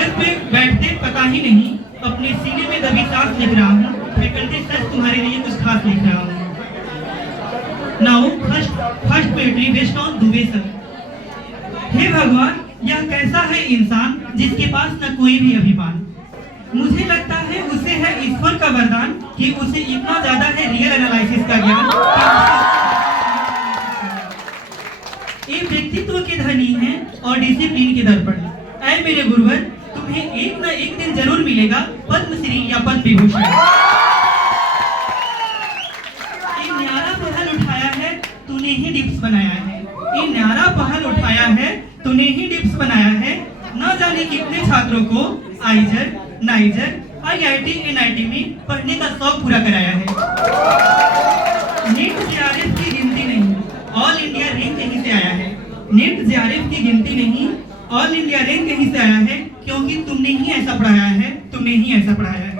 कागज पे बैठते पता ही नहीं, अपने सीने में दबी सांस लिख रहा हूँ, फैकल्टी सर तुम्हारे लिए कुछ खास लिख रहा हूँ। Now first poetry based on Dubey sir. हे भगवान, यह कैसा है इंसान जिसके पास न कोई भी अभिमान। मुझे लगता है उसे है ईश्वर का वरदान कि उसे इतना ज्यादा है रियल एनालिसिस का ज्ञान। ये व्यक्तित्व के धनी है और डिसिप्लिन के दर्पण। ऐ मेरे गुरुवर, तुम्हें एक न एक दिन जरूर मिलेगा पद्मश्री या पद्म विभूषण। ये न्यारा पहल उठाया है, तूने ही डिप्स बनाया है। ये न्यारा पहल उठाया है, तूने ही डिप्स बनाया है। न जाने कितने छात्रों को आइजर, नाइजर, IIT, NIT में पढ़ने का शौक पूरा कराया है। नीट JRF की गिनती नहीं, ऑल इंडिया रैंक कहीं से आया है। नीट JRF की गिनती नहीं, ऑल इंडिया रैंक कहीं से आया है, क्योंकि तुमने ही ऐसा पढ़ाया है, तुमने ही ऐसा पढ़ाया है।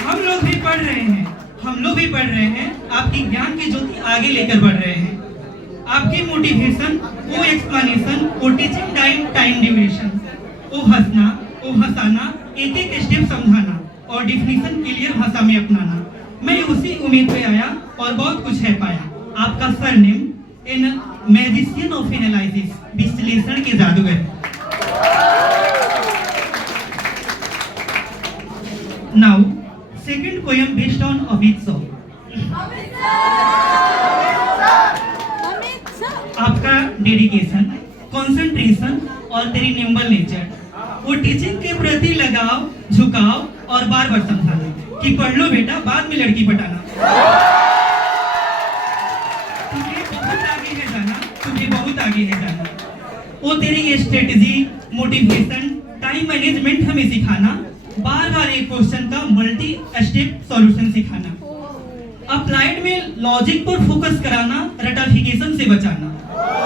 हम लोग भी पढ़ रहे हैं, हम लोग भी पढ़ रहे हैं, आपकी ज्ञान की ज्योति आगे लेकर बढ़ रहे हैं। आपकी मोटिवेशन, वो एक्सप्लेनेशन, वो टीचिंग टाइम ड्यूरेशन, वो हंसना, वो हंसाना, एक एक स्टेप समझाना और डिफिनीशन क्लियर भाषा में अपनाना। मैं उसी उम्मीद पे आया और बहुत कुछ है पाया। आपका surname in magician of analysis, विश्लेषण के जादूगर। Now second poem based on Amit Shaw. आपका डेडिकेशन, कंसंट्रेशन और तेरी निम्बल नेचर, वो टीचिंग के प्रति लगाव, झुकाव और बार बार समझाना कि पढ़ लो बेटा, बाद में लड़की पटाना। तुम्हें बहुत आगे है जाना, तुम्हें बहुत आगे है जाना। वो तेरी स्ट्रेटेजी, मोटिवेशन, टाइम मैनेजमेंट हमें सिखाना, बार बार एक क्वेश्चन का मल्टी स्टेप सॉल्यूशन सिखाना, अप्लाइड में लॉजिक पर फोकस कराना, रटाफिकेशन से बचाना,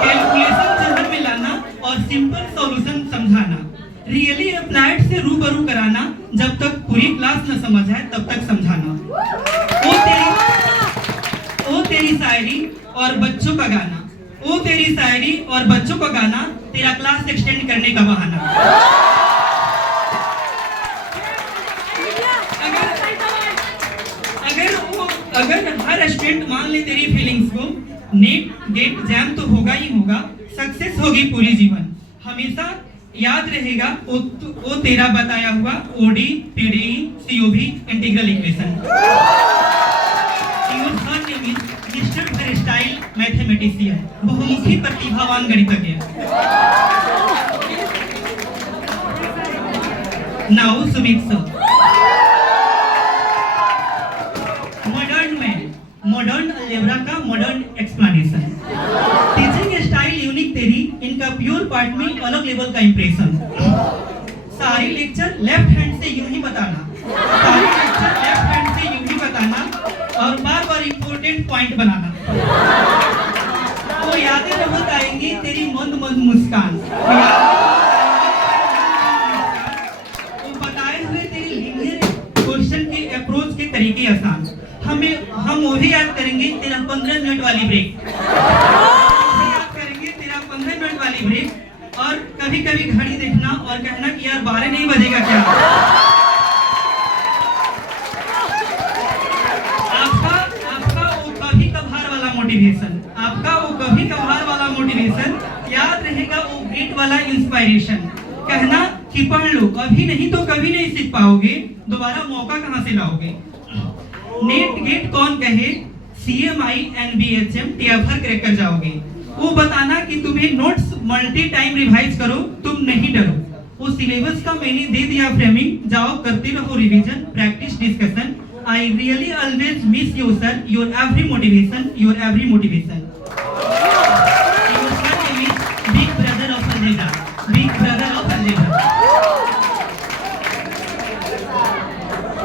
कैलकुलेशन जहर में लाना और सिंपल सॉल्यूशन समझाना, रियली अप्लाइड से रूबरू कराना, जब तक पूरी क्लास न समझ आए तब तक समझाना। वो तेरी शायरी और बच्चों का गाना, वो तेरी शायरी और बच्चों का गाना, तेरा क्लास एक्सटेंड करने का बहाना। अगर हर स्टूडेंट मान ले तेरी फीलिंग्स को, नेट गेट जैम तो होगा ही होगा, सक्सेस होगी पूरी जीवन। हमेशा याद रहेगा वो तेरा बताया हुआ OD, PDE, COV integral equation. Your surname is mister versatile mathematician, बहुमुखी प्रतिभावान गणितज्ञ। Now Sumit sir. Modern algebra का modern explanation, teaching style unique तेरी, इनका प्योर पार्ट में अलग लेवल का इंप्रेशन। सारी लेक्चर लेफ्ट हैंड से यूं ही बताना, सारी लेक्चर लेफ्ट हैंड से यूं ही बताना और बार बार इंपॉर्टेंट पॉइंट बनाना। तो यादें बहुत आएंगी तेरी मंद मंद मुस्कान, तो बताए हुए तेरी लीनियर क्वेश्चन के अप्रोच के तरीके आसान। हम वो भी याद करेंगे तेरा 15 मिनट वाली ब्रेक, याद करेंगे तेरा 15 मिनट वाली ब्रेक, और कभी कभी घड़ी देखना और कहना कि यार 12 नहीं बजेगा क्या। आपका वो कभी कभार वाला मोटिवेशन, आपका वो कभी कभार वाला मोटिवेशन, याद रहेगा वो ग्रेट वाला इंस्पायरेशन, कहना कि पढ़ लो, अभी नहीं तो कभी नहीं सीख पाओगे, दोबारा मौका कहां से लाओगे। नेट गेट कौन कहे, CMI NBHM TFR क्रैक कर जाओगे। वो बताना कि तुम्हें नोट्स मल्टी टाइम रिवाइज करो, तुम नहीं डरो। वो सिलेबस का मैंने दे दिया फ्रेमिंग, जाओ करते रहो revision, practice discussion. I really always miss you sir, your every motivation, your every motivation. Big brother of algebra, big brother of algebra.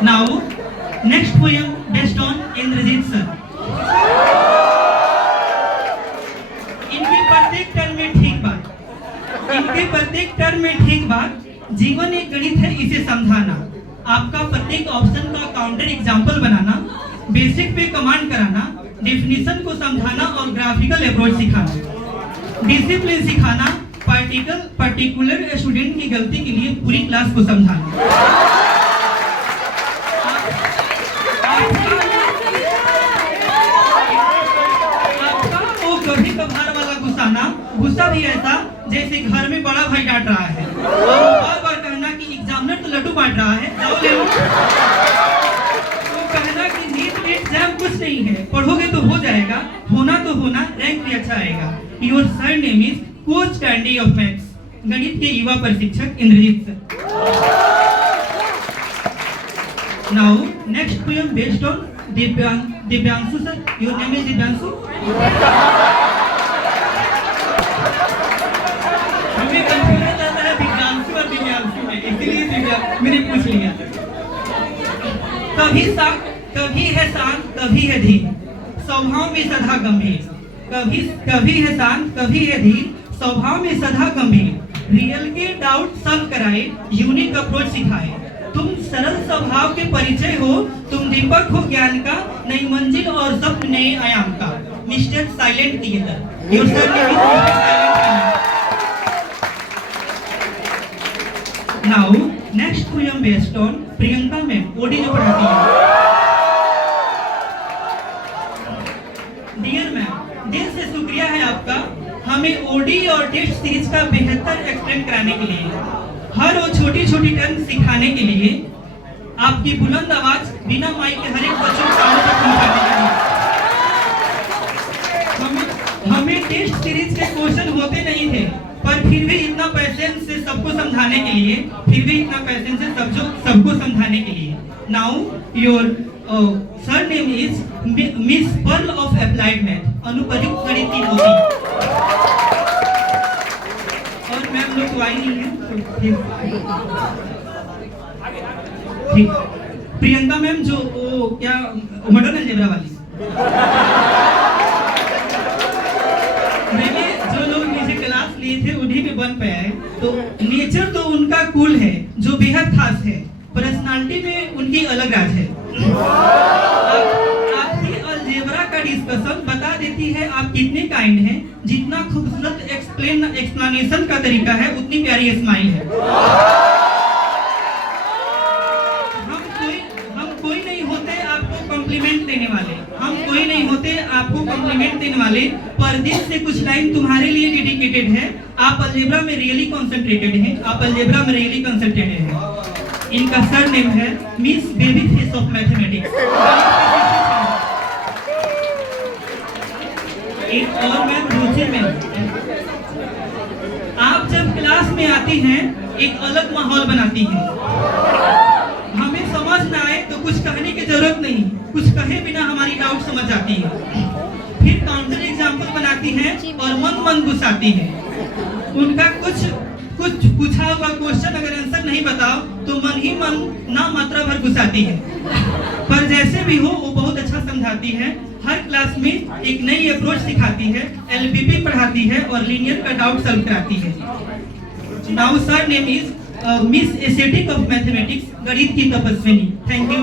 Now next poem based on Inderjeet sir. इनके प्रत्येक term में ठीक बात, इनके प्रत्येक टर्म में ठीक बात, जीवन एक गणित है इसे समझाना। आपका प्रत्येक ऑप्शन का काउंटर एग्जाम्पल बनाना, बेसिक पे कमांड कराना, डेफिनेशन को समझाना और ग्राफिकल अप्रोच सिखाना, डिसिप्लिन सिखाना, पर्टिकुलर स्टूडेंट की गलती के लिए पूरी क्लास को समझाना। आपका वो कभी कभार वाला गुस्सा भी ऐसा जैसे घर में बड़ा भाई डांट रहा है और बार बार कहना कि एग्जामिनर तो लड्डू बांट रहा है, जाओ ले लो। तो कहना कि नीट एग्जाम कुछ नहीं है, पढ़ोगे तो हो जाएगा, होना तो होना, रैंक भी अच्छा आएगा। Your sir name is coach candy of maths, गणित के युवा प्रशिक्षक Inderjeet sir. Now next poem based on Divyanshu sir. Your name is Divyanshu. हमें कंफ्यूजन रहता है दिव्यांशु और दिव्यांशु में, इसलिए मैंने पूछ लिया। कभी है शांत, कभी है धीर, स्वभाव में सदा गंभीर। कभी है शांत, कभी है धीर, स्वभाव में सदा गंभीर। रियल के डाउट सॉल्व कराए, यूनिक अप्रोच सिखाए। तुम सरल स्वभाव के परिचय हो, तुम दीपक हो ज्ञान का, नई मंजिल और स्वप्न नए आयाम का। Mister silent theatre. Your sir name is mister silent. Now next poem based on Priyanka ma'am, ओडी जो पढ़ाती है। डियर मैम, दिल से शुक्रिया है आपका हमें ओडी और टेस्ट सीरीज का बेहतर एक्सप्लेन कराने के लिए, हर वो छोटी छोटी टर्म सिखाने के लिए, आपकी बुलंद आवाज बिना माइक के हर एक बच्चों को कानों तक पहुंचाने के लिए। हमें टेस्ट सीरीज के क्वेश्चन होते नहीं थे, पर फिर भी इतना पैसेंस से सबको समझाने के लिए, सबको समझाने के लिए। Now your sir name is miss pearl of applied math, अनुप्रयुक्त गणित की मोती। और मैम लोग तो आई नहीं है, ठीक। प्रियंका मैम जो वो क्या मॉडर्न अलजेब्रा वाली, मैंने जो लोग नीचे क्लास लिए थे उन्हीं में बन पाया है। तो नेचर तो उनका कूल है जो बेहद खास है, पर्सनालिटी में उनकी अलग राज है। आपकी अलजेब्रा का डिस्कशन बता देती है आप कितने काइंड हैं। जितना खूबसूरत एक्सप्लेनेशन का तरीका है उतनी प्यारी स्माइल है। हम कोई नहीं होते आपको कॉम्प्लीमेंट देने वाले, पर दिल से कुछ लाइन तुम्हारे लिए डेडिकेटेड है। आप अलजेब्रा में रियली कंसंट्रेटेड हैं। इनका सर नेम है miss baby face of mathematics. एक और मैं दूसरे में, आप जब क्लास में आती हैं एक अलग माहौल बनाती हैं। हमें समझ ना आए तो कुछ कहने की जरूरत नहीं, कुछ कहे बिना हमारी डाउट समझ आती है। फिर काउंटर एग्जाम्पल बनाती हैं और मन गुस्साती है। उनका कुछ पूछा हुआ क्वेश्चन अगर आंसर नहीं बताओ तो मन ही मन ना मात्रा भर गुस्साती है। पर जैसे भी हो वो बहुत अच्छा समझाती है। हर क्लास में एक नई अप्रोच सिखाती है, एलपीपी पढ़ाती है और लीनियर का डाउट सॉल्व कराती है। Now sir name is miss aesthetic of mathematics, गणित की तपस्विनी। Thank you.